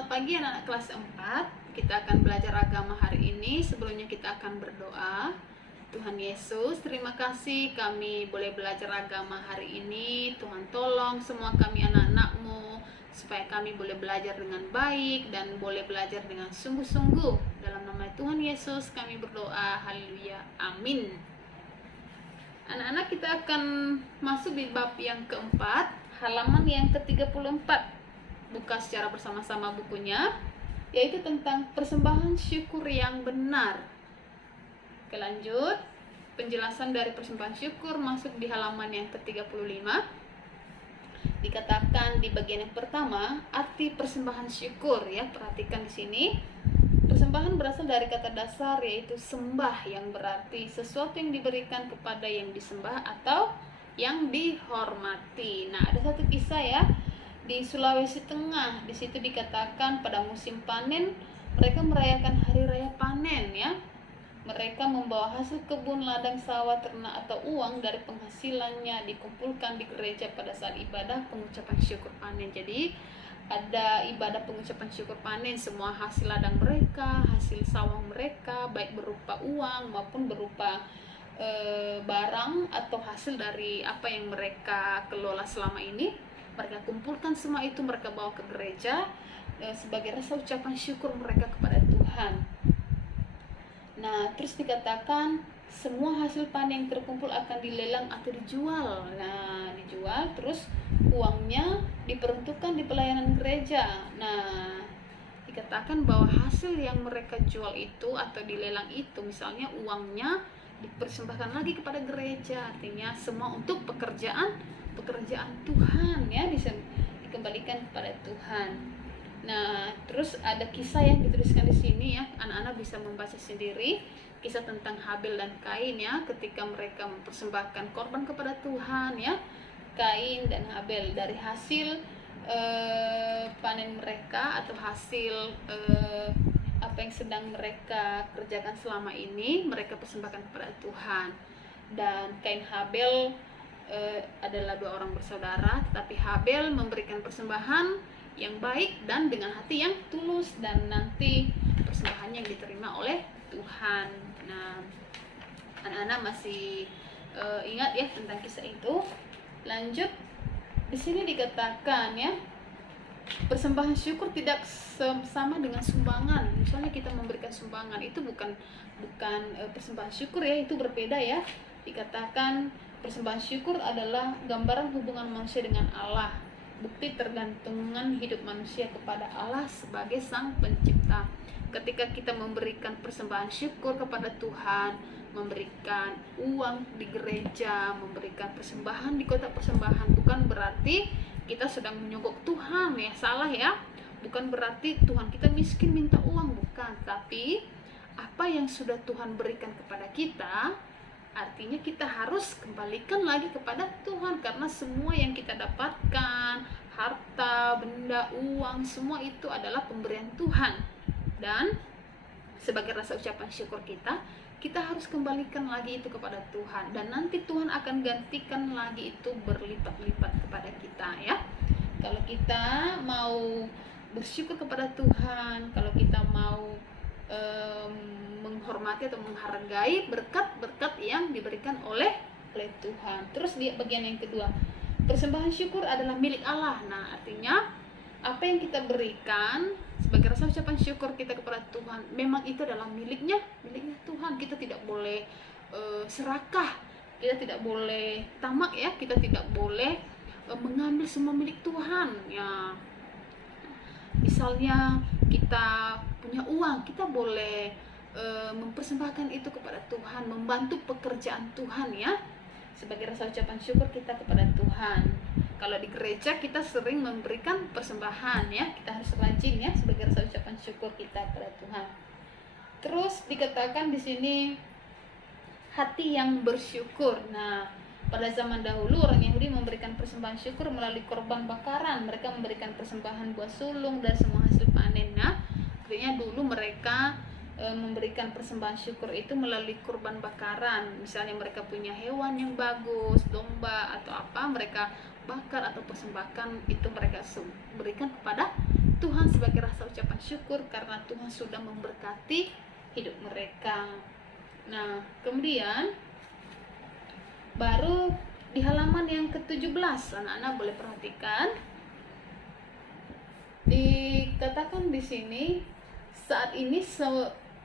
Selamat pagi anak-anak kelas 4. Kita akan belajar agama hari ini. Sebelumnya kita akan berdoa. Tuhan Yesus, terima kasih kami boleh belajar agama hari ini. Tuhan tolong semua kami anak-anak-Mu supaya kami boleh belajar dengan baik dan boleh belajar dengan sungguh-sungguh. Dalam nama Tuhan Yesus kami berdoa. Haleluya. Amin. Anak-anak, kita akan masuk di bab yang keempat, halaman yang ke-34. Buka secara bersama-sama bukunya, yaitu tentang persembahan syukur yang benar. Oke, lanjut. Penjelasan dari persembahan syukur masuk di halaman yang ke-35. Dikatakan di bagian yang pertama, arti persembahan syukur ya. Perhatikan di sini. Persembahan berasal dari kata dasar yaitu sembah, yang berarti sesuatu yang diberikan kepada yang disembah atau yang dihormati. Nah, ada satu kisah ya. Di Sulawesi Tengah, di situ dikatakan pada musim panen mereka merayakan hari raya panen ya. Mereka membawa hasil kebun, ladang, sawah, ternak atau uang dari penghasilannya dikumpulkan di gereja pada saat ibadah pengucapan syukur panen. Jadi ada ibadah pengucapan syukur panen, semua hasil ladang mereka, hasil sawah mereka, baik berupa uang maupun berupa barang atau hasil dari apa yang mereka kelola selama ini. Mereka kumpulkan semua itu, mereka bawa ke gereja sebagai rasa ucapan syukur mereka kepada Tuhan. Nah, terus dikatakan semua hasil panen yang terkumpul akan dilelang atau dijual. Nah, dijual, terus uangnya diperuntukkan di pelayanan gereja. Nah, dikatakan bahwa hasil yang mereka jual itu atau dilelang itu, misalnya uangnya dipersembahkan lagi kepada gereja, artinya semua untuk pekerjaan Tuhan ya, bisa dikembalikan kepada Tuhan. Nah, terus ada kisah yang dituliskan di sini ya, anak-anak bisa membaca sendiri, kisah tentang Habel dan Kain ya, ketika mereka mempersembahkan korban kepada Tuhan ya. Kain dan Habel, dari hasil panen mereka atau hasil apa yang sedang mereka kerjakan selama ini, mereka persembahkan kepada Tuhan. Dan Kain Habel adalah dua orang bersaudara, tetapi Habel memberikan persembahan yang baik dan dengan hati yang tulus, dan nanti persembahannya yang diterima oleh Tuhan. Nah, anak-anak masih ingat ya tentang kisah itu. Lanjut, di sini dikatakan ya, persembahan syukur tidak sama dengan sumbangan. Misalnya kita memberikan sumbangan, itu bukan persembahan syukur ya, itu berbeda ya. Dikatakan persembahan syukur adalah gambaran hubungan manusia dengan Allah, bukti tergantungan hidup manusia kepada Allah sebagai Sang Pencipta. Ketika kita memberikan persembahan syukur kepada Tuhan, memberikan uang di gereja, memberikan persembahan di kotak persembahan, bukan berarti kita sedang menyogok Tuhan ya, salah ya. Bukan berarti Tuhan kita miskin minta uang, bukan. Tapi apa yang sudah Tuhan berikan kepada kita, artinya kita harus kembalikan lagi kepada Tuhan, karena semua yang kita dapatkan, harta, benda, uang, semua itu adalah pemberian Tuhan. Dan sebagai rasa ucapan syukur kita harus kembalikan lagi itu kepada Tuhan, dan nanti Tuhan akan gantikan lagi itu berlipat-lipat kepada kita ya. Kalau kita mau bersyukur kepada Tuhan, kalau kita mau menghormati atau menghargai berkat-berkat yang diberikan oleh Tuhan. Terus di bagian yang kedua, persembahan syukur adalah milik Allah. Nah, artinya apa yang kita berikan sebagai rasa ucapan syukur kita kepada Tuhan, memang itu adalah miliknya Tuhan. Kita tidak boleh serakah, kita tidak boleh tamak ya, kita tidak boleh mengambil semua milik Tuhan ya. Misalnya kita punya uang, kita boleh mempersembahkan itu kepada Tuhan, membantu pekerjaan Tuhan ya, sebagai rasa ucapan syukur kita kepada Tuhan. Kalau di gereja kita sering memberikan persembahan ya, kita harus rajin ya sebagai rasa ucapan syukur kita kepada Tuhan. Terus dikatakan di sini hati yang bersyukur. Nah, pada zaman dahulu orang Yahudi memberikan persembahan syukur melalui korban bakaran. Mereka memberikan persembahan buah sulung dan semua hasil panen. Nah, artinya dulu mereka memberikan persembahan syukur itu melalui kurban bakaran. Misalnya mereka punya hewan yang bagus, domba atau apa, mereka bakar atau persembahkan itu mereka berikan kepada Tuhan sebagai rasa ucapan syukur karena Tuhan sudah memberkati hidup mereka. Nah, kemudian baru di halaman yang ke-17, anak-anak boleh perhatikan. Dikatakan di sini, saat ini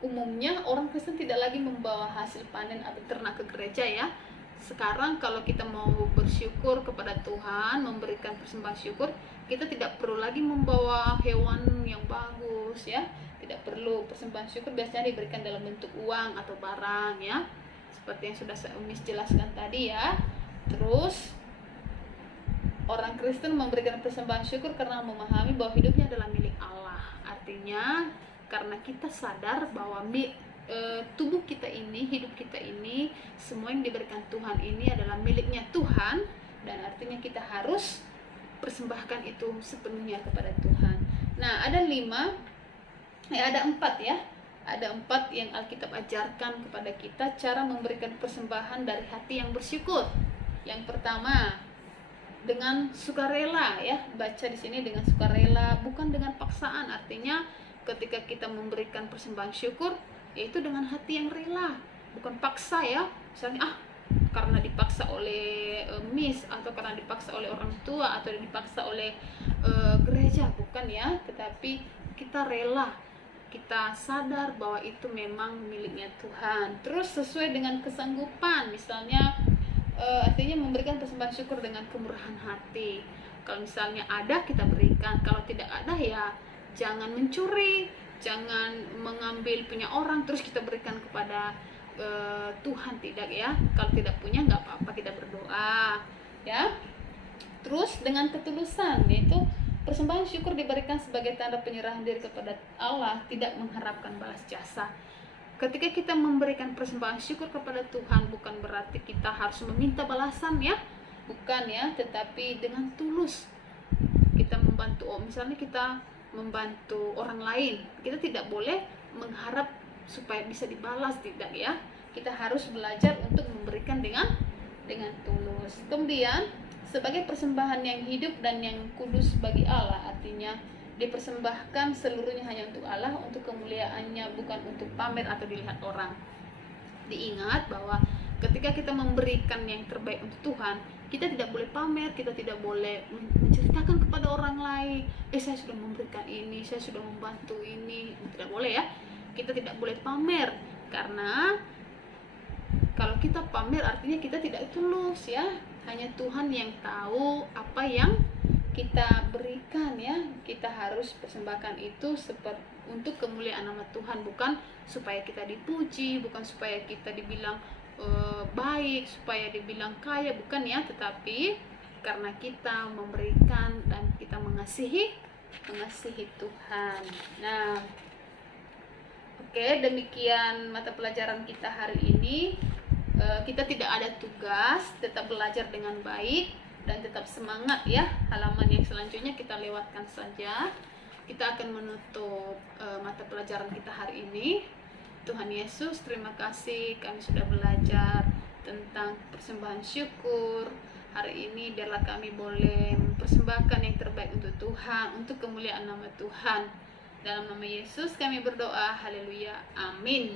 umumnya orang Kristen tidak lagi membawa hasil panen atau ternak ke gereja ya. Sekarang kalau kita mau bersyukur kepada Tuhan, memberikan persembahan syukur, kita tidak perlu lagi membawa hewan yang bagus ya. Tidak perlu. Persembahan syukur biasanya diberikan dalam bentuk uang atau barang ya, seperti yang sudah saya jelaskan tadi ya. Terus orang Kristen memberikan persembahan syukur karena memahami bahwa hidupnya adalah milik Allah. Artinya karena kita sadar bahwa tubuh kita ini, hidup kita ini, semua yang diberikan Tuhan ini adalah miliknya Tuhan, dan artinya kita harus persembahkan itu sepenuhnya kepada Tuhan. Nah, ada 4 ya. Ada 4 yang Alkitab ajarkan kepada kita cara memberikan persembahan dari hati yang bersyukur. Yang pertama, dengan sukarela ya. Baca di sini dengan sukarela, bukan dengan paksaan. Artinya ketika kita memberikan persembahan syukur, yaitu dengan hati yang rela, bukan paksa ya. Misalnya karena dipaksa oleh atau karena dipaksa oleh orang tua atau dipaksa oleh gereja, bukan ya. Tetapi kita rela, kita sadar bahwa itu memang miliknya Tuhan. Terus sesuai dengan kesanggupan, misalnya artinya memberikan persembahan syukur dengan kemurahan hati. Kalau misalnya ada, kita berikan. Kalau tidak ada ya jangan mencuri, jangan mengambil punya orang terus kita berikan kepada Tuhan, tidak ya. Kalau tidak punya nggak apa-apa, kita berdoa ya. Terus dengan ketulusan, yaitu persembahan syukur diberikan sebagai tanda penyerahan diri kepada Allah, tidak mengharapkan balas jasa. Ketika kita memberikan persembahan syukur kepada Tuhan, bukan berarti kita harus meminta balasan ya, bukan ya, tetapi dengan tulus kita membantu. Misalnya kita membantu orang lain, kita tidak boleh mengharap supaya bisa dibalas, tidak ya. Kita harus belajar untuk memberikan dengan tulus. Kemudian sebagai persembahan yang hidup dan yang kudus bagi Allah, artinya dipersembahkan seluruhnya hanya untuk Allah, untuk kemuliaannya, bukan untuk pamer atau dilihat orang. Diingat bahwa ketika kita memberikan yang terbaik untuk Tuhan, kita tidak boleh pamer, kita tidak boleh menceritakan kepada orang lain, saya sudah memberikan ini, saya sudah membantu ini, tidak boleh ya. Kita tidak boleh pamer, karena kalau kita pamer artinya kita tidak tulus ya. Hanya Tuhan yang tahu apa yang kita berikan ya. Kita harus persembahkan itu untuk kemuliaan nama Tuhan, bukan supaya kita dipuji, bukan supaya kita dibilang baik, supaya dibilang kaya, bukan ya, tetapi karena kita memberikan dan kita mengasihi Tuhan. Nah, oke, demikian mata pelajaran kita hari ini. Kita tidak ada tugas, tetap belajar dengan baik dan tetap semangat ya. Halaman yang selanjutnya kita lewatkan saja. Kita akan menutup mata pelajaran kita hari ini. Tuhan Yesus, terima kasih kami sudah belajar tentang persembahan syukur. Hari ini biarlah kami boleh mempersembahkan yang terbaik untuk Tuhan, untuk kemuliaan nama Tuhan. Dalam nama Yesus kami berdoa, haleluya, amin.